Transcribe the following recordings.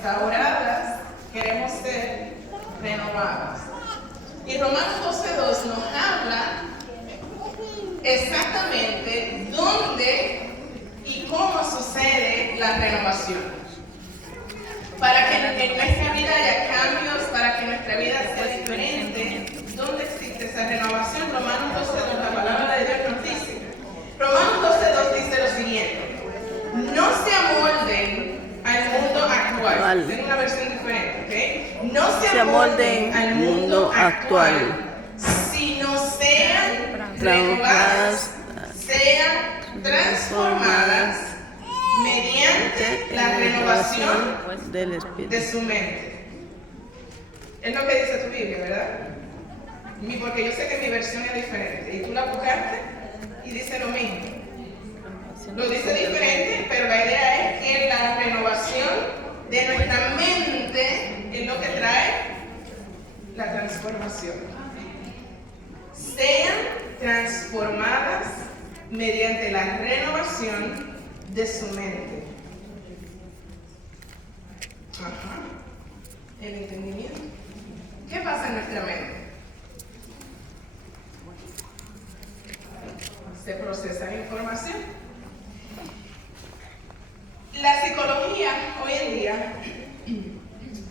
restauradas, queremos ser renovadas. Y Romanos 12:2 nos habla exactamente dónde y cómo sucede la renovación. Para que en nuestra vida haya cambios, para que nuestra vida sea diferente, ¿dónde existe esa renovación? Romanos 12:2, la palabra de Dios nos dice. Romanos 12:2 dice lo siguiente: no se amolden al mundo actual. Tiene una versión diferente, ¿ok? No se amolden al mundo actual, sino sean renovadas, sean transformadas mediante la renovación del Espíritu de su mente. Es lo que dice tu Biblia, ¿verdad? Porque yo sé que mi versión es diferente. Y tú la buscaste y dice lo mismo. Lo dice diferente, pero la idea es que la renovación de nuestra mente es lo que trae la transformación. Sean transformadas mediante la renovación de su mente. Ajá. El entendimiento. ¿Qué pasa en nuestra mente? Se procesa la información. La psicología hoy en día,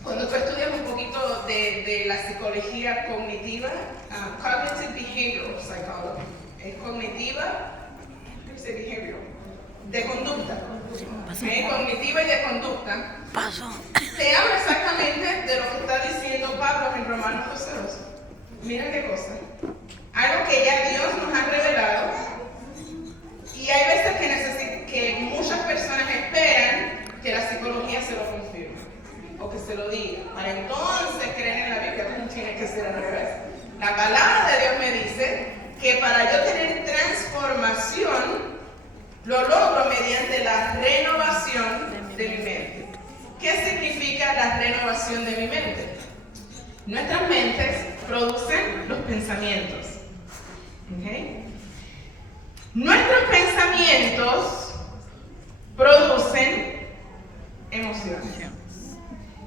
cuando tú estudias un poquito de la psicología cognitiva, cognitive behavioral psychology, es cognitiva, behavioral, de conducta, cognitiva y de conducta, se habla exactamente de lo que está diciendo Pablo en Romanos 12:2. Mira qué cosa, algo que ya Dios nos ha revelado, y hay veces que muchas personas esperan que la psicología se lo confirme o que se lo diga, para entonces creer en la Biblia. No tiene que ser al revés. La palabra de Dios me dice que para yo tener transformación lo logro mediante la renovación de mi mente. ¿Qué significa la renovación de mi mente? Nuestras mentes producen los pensamientos. ¿Okay? Nuestros pensamientos producen emociones.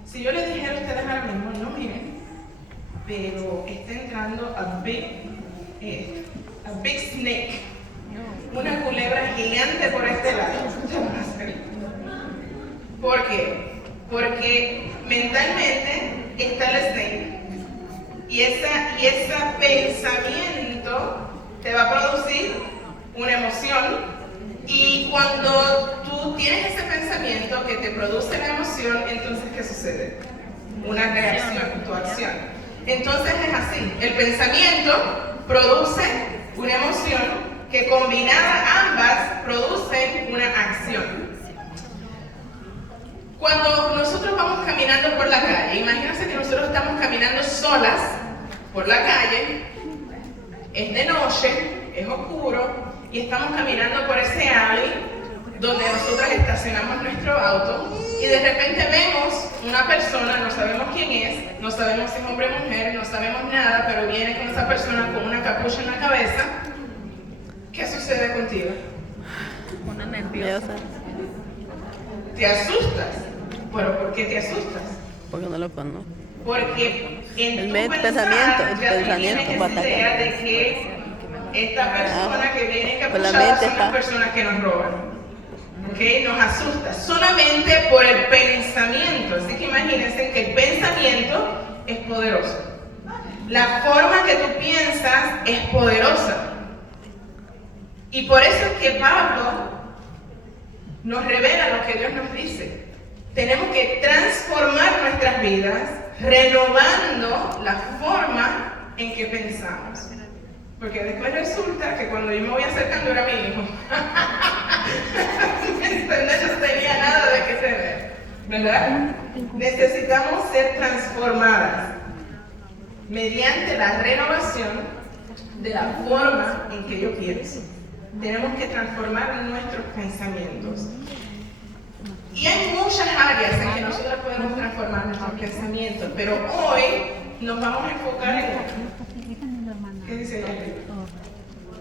Si yo les dijera a ustedes ahora mismo, no miren, pero está entrando a big snake, una culebra gigante por este lado. ¿Por qué? Porque mentalmente está el snake y ese pensamiento te va a producir una emoción, y cuando tú tienes ese pensamiento que te produce la emoción, entonces ¿qué sucede? Una reacción, tu acción. Entonces es así, el pensamiento produce una emoción que combinada ambas producen una acción. Cuando nosotros vamos caminando por la calle, imagínense que nosotros estamos caminando solas por la calle, es de noche, es oscuro, y estamos caminando por ese alley donde nosotras estacionamos nuestro auto, y de repente vemos una persona, no sabemos quién es, no sabemos si es hombre o mujer, no sabemos nada, pero viene con esa persona con una capucha en la cabeza. ¿Qué sucede contigo? Una nerviosa. ¿Te asustas? ¿Pero por qué te asustas? Porque no lo conozco. Porque en El tu pensamiento ya tienes esa idea de que esta persona que viene encapuchada son las personas que nos roban. ¿Okay? Nos asusta solamente por el pensamiento. Así que imagínense que el pensamiento es poderoso. La forma que tú piensas es poderosa. Y por eso es que Pablo nos revela lo que Dios nos dice. Tenemos que transformar nuestras vidas renovando la forma en que pensamos. Porque después resulta que cuando yo me voy acercando era mi hijo. Entonces no tenía nada de qué temer, ¿verdad? Necesitamos ser transformadas mediante la renovación de la forma en que yo pienso. Tenemos que transformar nuestros pensamientos. Y hay muchas áreas en que nosotros podemos transformar nuestros pensamientos, pero hoy nos vamos a enfocar en... ¿Qué dice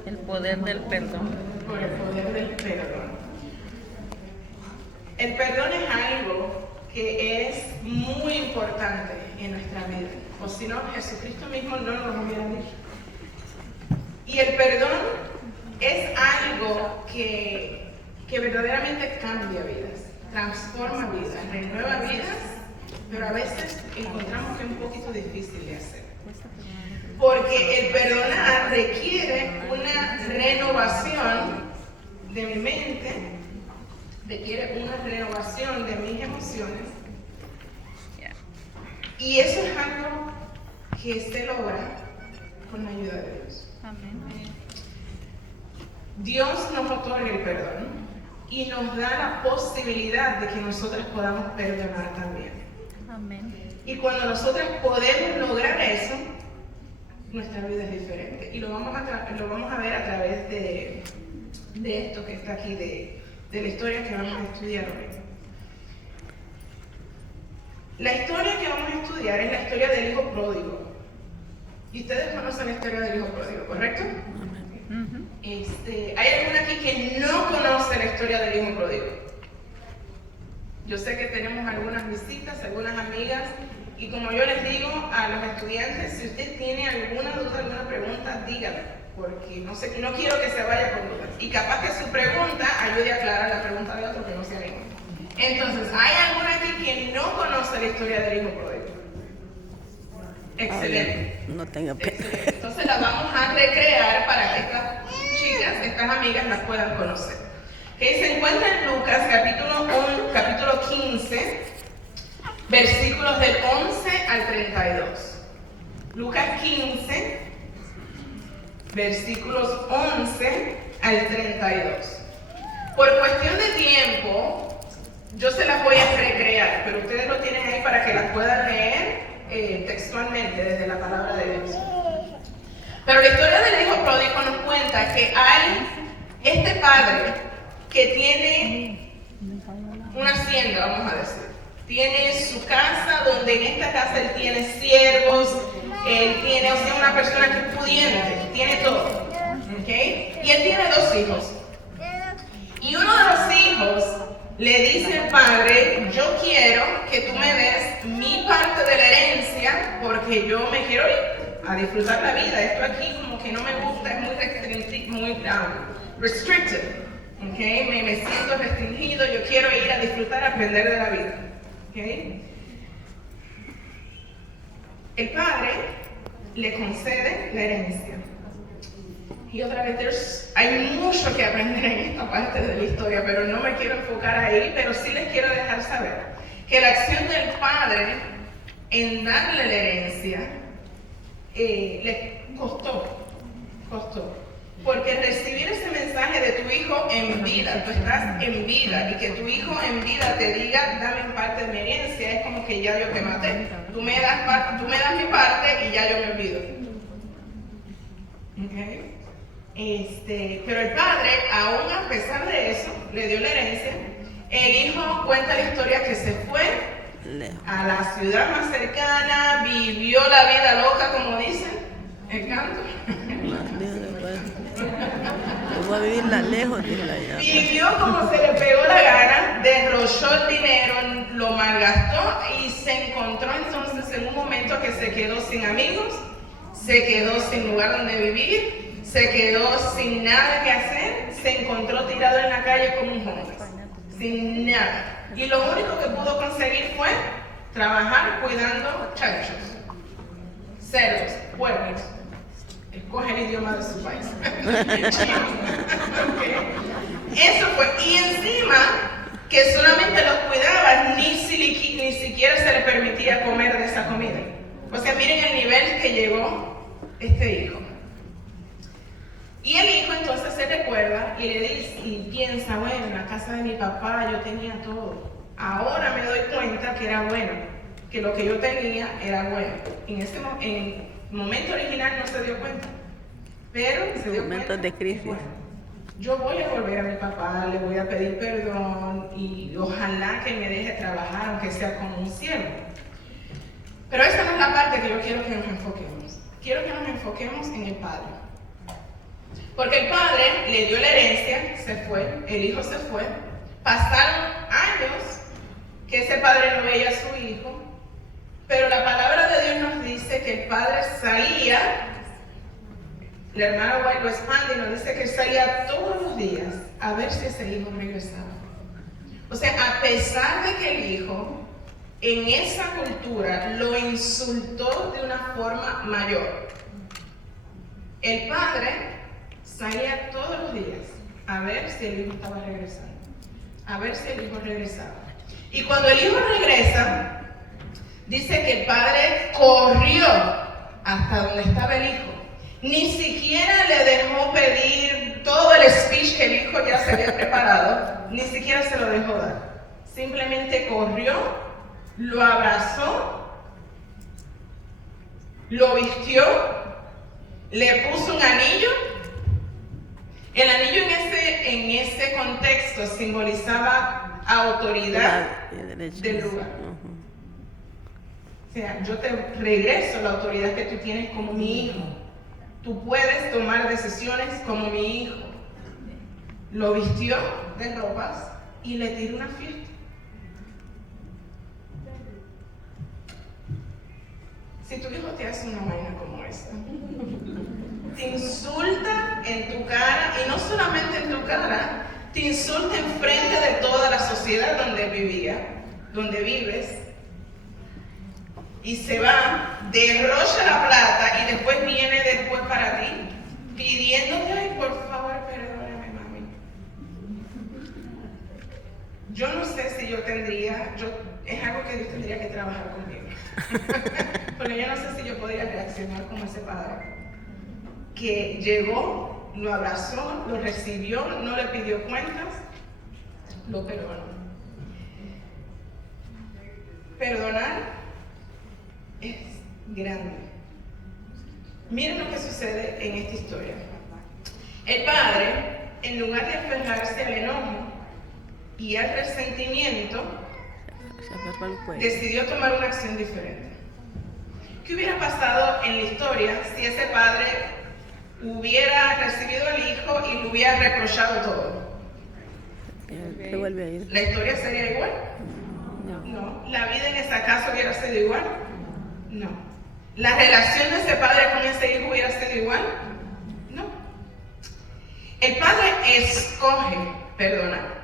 el poder del perdón? Por el poder del perdón. El perdón es algo que es muy importante en nuestra vida, o si no, Jesucristo mismo no nos lo hubiera dicho. Y el perdón es algo que verdaderamente cambia vidas, transforma vidas, renueva vidas, pero a veces encontramos que es un poquito difícil de hacer. Porque el perdonar requiere una renovación de mi mente, requiere una renovación de mis emociones. Y eso es algo que se logra con la ayuda de Dios. Dios nos otorga el perdón y nos da la posibilidad de que nosotros podamos perdonar también. Y cuando nosotros podemos lograr eso, nuestra vida es diferente. Y lo vamos a ver a través de esto que está aquí, de la historia que vamos a estudiar hoy. La historia que vamos a estudiar es la historia del hijo pródigo. Y ustedes conocen la historia del hijo pródigo, ¿correcto? ¿Hay alguna aquí que no conoce la historia del hijo pródigo? Yo sé que tenemos algunas visitas, algunas amigas, y como yo les digo a los estudiantes, si usted tiene alguna duda, alguna pregunta, dígame, porque no quiero que se vaya con dudas. Y capaz que su pregunta ayude a aclarar la pregunta de otro que no sea ninguna. Entonces, ¿hay alguna aquí que no conoce la historia del hijo pródigo? Excelente. No tenga pena. Excelente. Entonces la vamos a recrear para que estas chicas, estas amigas, las puedan conocer. Que se encuentra en Lucas capítulo 15, versículos del 11 al 32. Lucas 15, versículos 11 al 32. Por cuestión de tiempo, yo se las voy a recrear, pero ustedes lo tienen ahí para que las puedan leer textualmente desde la palabra de Dios. Pero la historia del hijo pródigo nos cuenta que hay este padre que tiene una hacienda, vamos a decir. Tiene su casa, donde en esta casa él tiene siervos, él tiene, una persona que es pudiente, que tiene todo. ¿Okay? Y él tiene 2 hijos. Y uno de los hijos le dice al padre: yo quiero que tú me des mi parte de la herencia porque yo me quiero ir a disfrutar la vida. Esto aquí como que no me gusta, es muy restricted. ¿Okay? Me siento restringido, yo quiero ir a disfrutar, a aprender de la vida. ¿Okay? El padre le concede la herencia. Y otra vez, hay mucho que aprender en esta parte de la historia, pero no me quiero enfocar ahí, pero sí les quiero dejar saber que la acción del padre en darle la herencia le costó. Porque recibir ese mensaje de tu hijo en vida, tú estás en vida, y que tu hijo en vida te diga: dame parte de mi herencia, es como que ya yo te maté. Tú me das mi parte y ya yo me olvido. ¿Okay? Pero el padre, aún a pesar de eso, le dio la herencia. El hijo cuenta la historia que se fue a la ciudad más cercana, vivió la vida loca, como dicen el canto. Voy a vivirla lejos, dijo la llave. Vivió como se le pegó la gana, derrochó el dinero, lo malgastó y se encontró entonces en un momento que se quedó sin amigos, se quedó sin lugar donde vivir, se quedó sin nada que hacer, se encontró tirado en la calle como un homeless, sin nada. Y lo único que pudo conseguir fue trabajar cuidando chanchos, cerdos, puercos. Escoge el idioma de su país. Okay. Eso fue. Y encima, que solamente los cuidaba, ni siquiera se le permitía comer de esa comida. O sea, miren el nivel que llegó este hijo. Y el hijo entonces se recuerda y le dice, y piensa: bueno, en la casa de mi papá yo tenía todo. Ahora me doy cuenta que era bueno, que lo que yo tenía era bueno. En momento original no se dio cuenta, pero se dio cuenta. Momentos de crisis. Bueno, yo voy a volver a mi papá, le voy a pedir perdón y ojalá que me deje trabajar, aunque sea como un siervo. Pero esa no es la parte que yo quiero que nos enfoquemos. Quiero que nos enfoquemos en el padre. Porque el padre le dio la herencia, se fue, el hijo se fue, pasaron años que ese padre no veía a su hijo, pero la palabra de Dios nos dice que el padre salía. La hermana White lo expande y nos dice que salía todos los días a ver si ese hijo regresaba. O sea, a pesar de que el hijo en esa cultura lo insultó de una forma mayor, el padre salía todos los días a ver si el hijo estaba regresando, a ver si el hijo regresaba. Y cuando el hijo regresa, dice que el padre corrió hasta donde estaba el hijo. Ni siquiera le dejó pedir todo el speech que el hijo ya se había preparado, ni siquiera se lo dejó dar. Simplemente corrió, lo abrazó, lo vistió, le puso un anillo. El anillo en ese contexto simbolizaba autoridad del lugar. O sea, yo te regreso la autoridad que tú tienes como mi hijo. Tú puedes tomar decisiones como mi hijo. Lo vistió de ropas y le tiró una fiesta. Si tu hijo te hace una vaina como esta, te insulta en tu cara, y no solamente en tu cara, te insulta en frente de toda la sociedad donde vives, y se va, derrocha la plata y después viene después para ti pidiéndote, ay, por favor, perdóname, mami. Yo no sé si es algo que Dios tendría que trabajar conmigo. Porque yo no sé si yo podría reaccionar como ese padre que llegó, lo abrazó, lo recibió, no le pidió cuentas, lo perdonó. Perdonar es grande. Miren lo que sucede en esta historia. El padre, en lugar de aferrarse al enojo y al resentimiento, decidió tomar una acción diferente. ¿Qué hubiera pasado en la historia si ese padre hubiera recibido al hijo y le hubiera reprochado todo? ¿La historia sería igual? No. ¿La vida en esa casa hubiera sido igual? No. ¿La relación de ese padre con ese hijo hubiera sido igual? No. El padre escoge perdonar.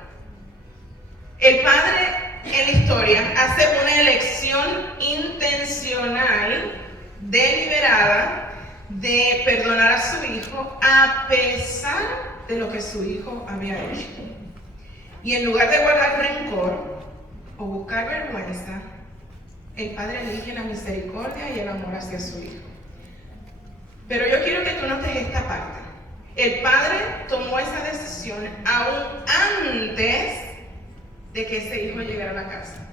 El padre en la historia hace una elección intencional, deliberada, de perdonar a su hijo a pesar de lo que su hijo había hecho. Y en lugar de guardar rencor o buscar vergüenza, el padre elige la misericordia y el amor hacia su hijo. Pero yo quiero que tú notes esta parte. El padre tomó esa decisión aún antes de que ese hijo llegara a la casa.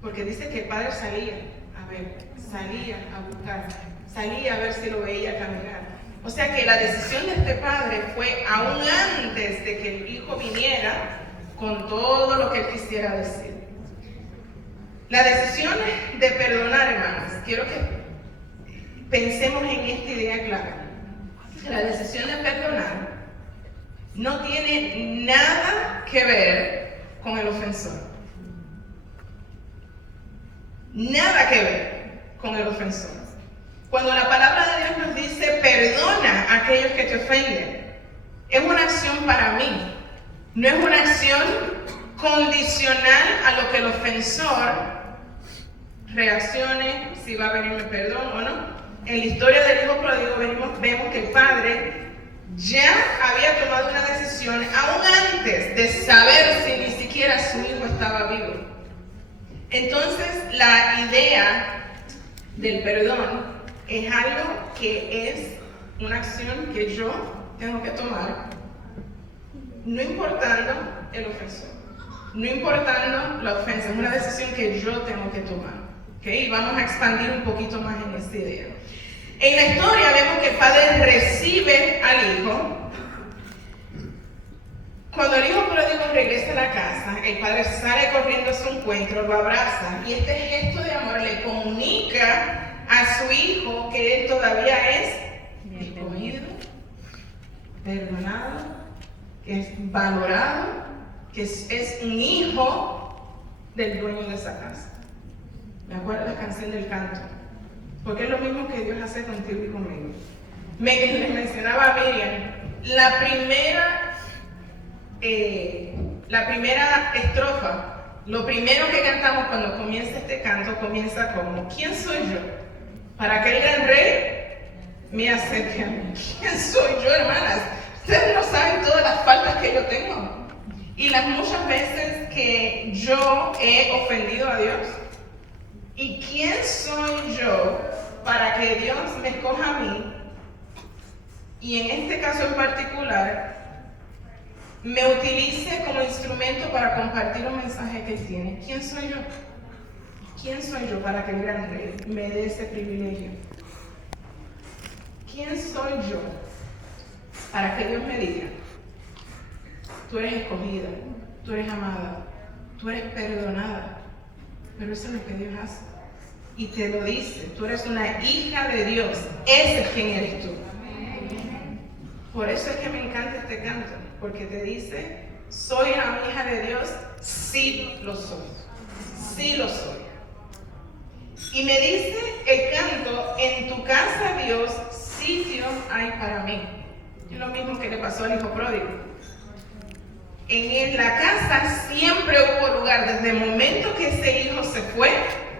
Porque dice que el padre salía a ver, salía a buscar, salía a ver si lo veía caminar. O sea que la decisión de este padre fue aún antes de que el hijo viniera con todo lo que él quisiera decir. La decisión de perdonar, hermanos, quiero que pensemos en esta idea clara. La decisión de perdonar no tiene nada que ver con el ofensor. Nada que ver con el ofensor. Cuando la palabra de Dios nos dice perdona a aquellos que te ofenden, es una acción para mí. No es una acción condicional a lo que el ofensor reaccione, si va a venirme perdón o no. En la historia del hijo pródigo vemos que el padre ya había tomado una decisión aún antes de saber si ni siquiera su hijo estaba vivo. Entonces, la idea del perdón es algo que es una acción que yo tengo que tomar, no importando el ofensor, no importando la ofensa, es una decisión que yo tengo que tomar. ¿Okay? Y vamos a expandir un poquito más en esta idea. En la historia vemos que el padre recibe al hijo. Cuando el hijo pródigo regresa a la casa, el padre sale corriendo a su encuentro, lo abraza y este gesto de amor le comunica a su hijo que él todavía es escogido, perdonado, que es valorado, que es un hijo del dueño de esa casa. Me acuerdo de la canción del canto, porque es lo mismo que Dios hace contigo y conmigo. Les mencionaba a Miriam, la primera estrofa, lo primero que cantamos cuando comienza este canto, comienza como: ¿quién soy yo para que el gran rey me acerque a mí? ¿Quién soy yo, hermanas? Ustedes no saben todas las faltas que yo tengo y las muchas veces que yo he ofendido a Dios. ¿Y quién soy yo para que Dios me escoja a mí? Y en este caso en particular, me utilice como instrumento para compartir un mensaje que Él tiene. ¿Quién soy yo? ¿Quién soy yo para que el gran rey me dé ese privilegio? ¿Quién soy yo para que Dios me diga: tú eres escogida, tú eres amada, tú eres perdonada? Pero eso es lo que Dios hace. Y te lo dice: tú eres una hija de Dios. Ese es quien eres tú. Por eso es que me encanta este canto, porque te dice: soy una hija de Dios, sí lo soy. Sí lo soy. Y me dice el canto: en tu casa, Dios, sitio hay para mí. Es lo mismo que le pasó al hijo pródigo. En la casa siempre hubo lugar. Desde el momento que ese hijo se fue,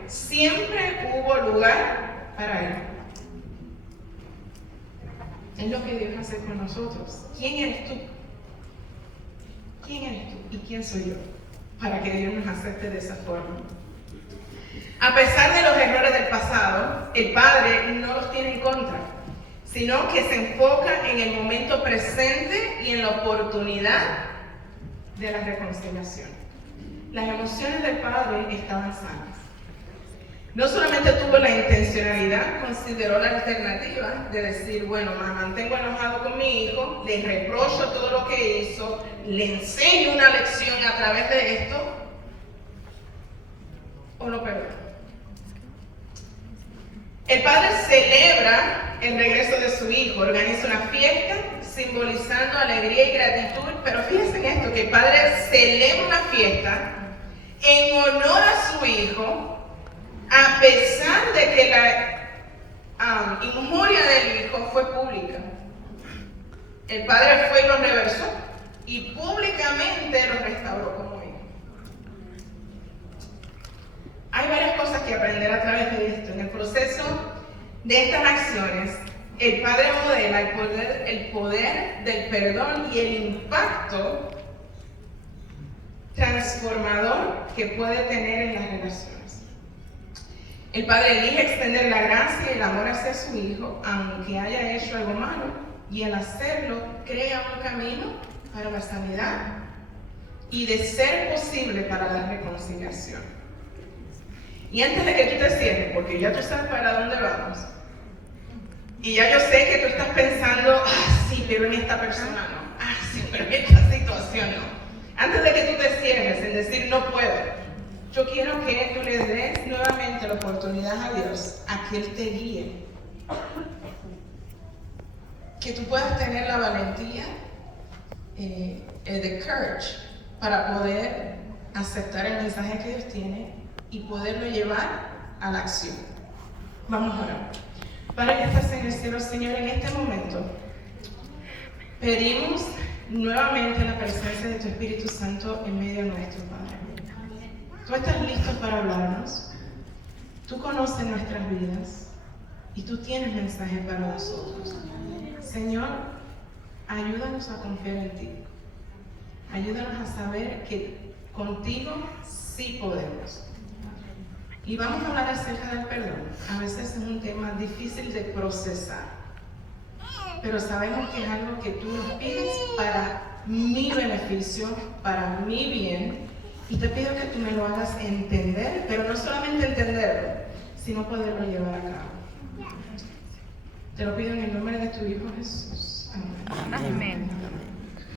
siempre hubo lugar para él. Es lo que Dios hace con nosotros. ¿Quién eres tú? ¿Quién eres tú? ¿Y quién soy yo? Para que Dios nos acepte de esa forma. A pesar de los errores del pasado, el Padre no los tiene en contra, sino que se enfoca en el momento presente y en la oportunidad de la reconciliación. Las emociones del Padre estaban sanas. No solamente tuvo la intencionalidad, consideró la alternativa de decir: bueno, me mantengo enojado con mi hijo, le reprocho todo lo que hizo, le enseño una lección a través de esto, o lo perdono. El padre celebra el regreso de su hijo, organiza una fiesta simbolizando alegría y gratitud, pero fíjense en esto, que el padre celebra una fiesta en honor a su hijo, a pesar de que la injuria del hijo fue pública. El padre fue y lo reversó y públicamente lo restauró como hijo. Hay varias cosas que aprender a través de esto. En el proceso de estas acciones, el Padre modela el poder del perdón y el impacto transformador que puede tener en las relaciones. El Padre elige extender la gracia y el amor hacia su hijo, aunque haya hecho algo malo, y al hacerlo crea un camino para la sanidad y, de ser posible, para la reconciliación. Y antes de que tú te cierres, porque ya tú sabes para dónde vamos, y ya yo sé que tú estás pensando: sí, pero en esta persona no, sí, pero en esta situación no. Antes de que tú te cierres en decir no puedo, yo quiero que tú le des nuevamente la oportunidad a Dios a que Él te guíe. Que tú puedas tener la valentía, the courage, para poder aceptar el mensaje que Dios tiene y poderlo llevar a la acción. Vamos a orar. Padre que estás en el cielo, Señor, en este momento pedimos nuevamente la presencia de tu Espíritu Santo en medio nuestro, Padre. Tú estás listo para hablarnos, tú conoces nuestras vidas y tú tienes mensaje para nosotros. Señor, ayúdanos a confiar en ti. Ayúdanos a saber que contigo sí podemos. Y vamos a hablar acerca del perdón. A veces es un tema difícil de procesar, pero sabemos que es algo que tú nos pides para mi beneficio, para mi bien, y te pido que tú me lo hagas entender, pero no solamente entenderlo, sino poderlo llevar a cabo. Te lo pido en el nombre de tu Hijo Jesús. Amén. Amén.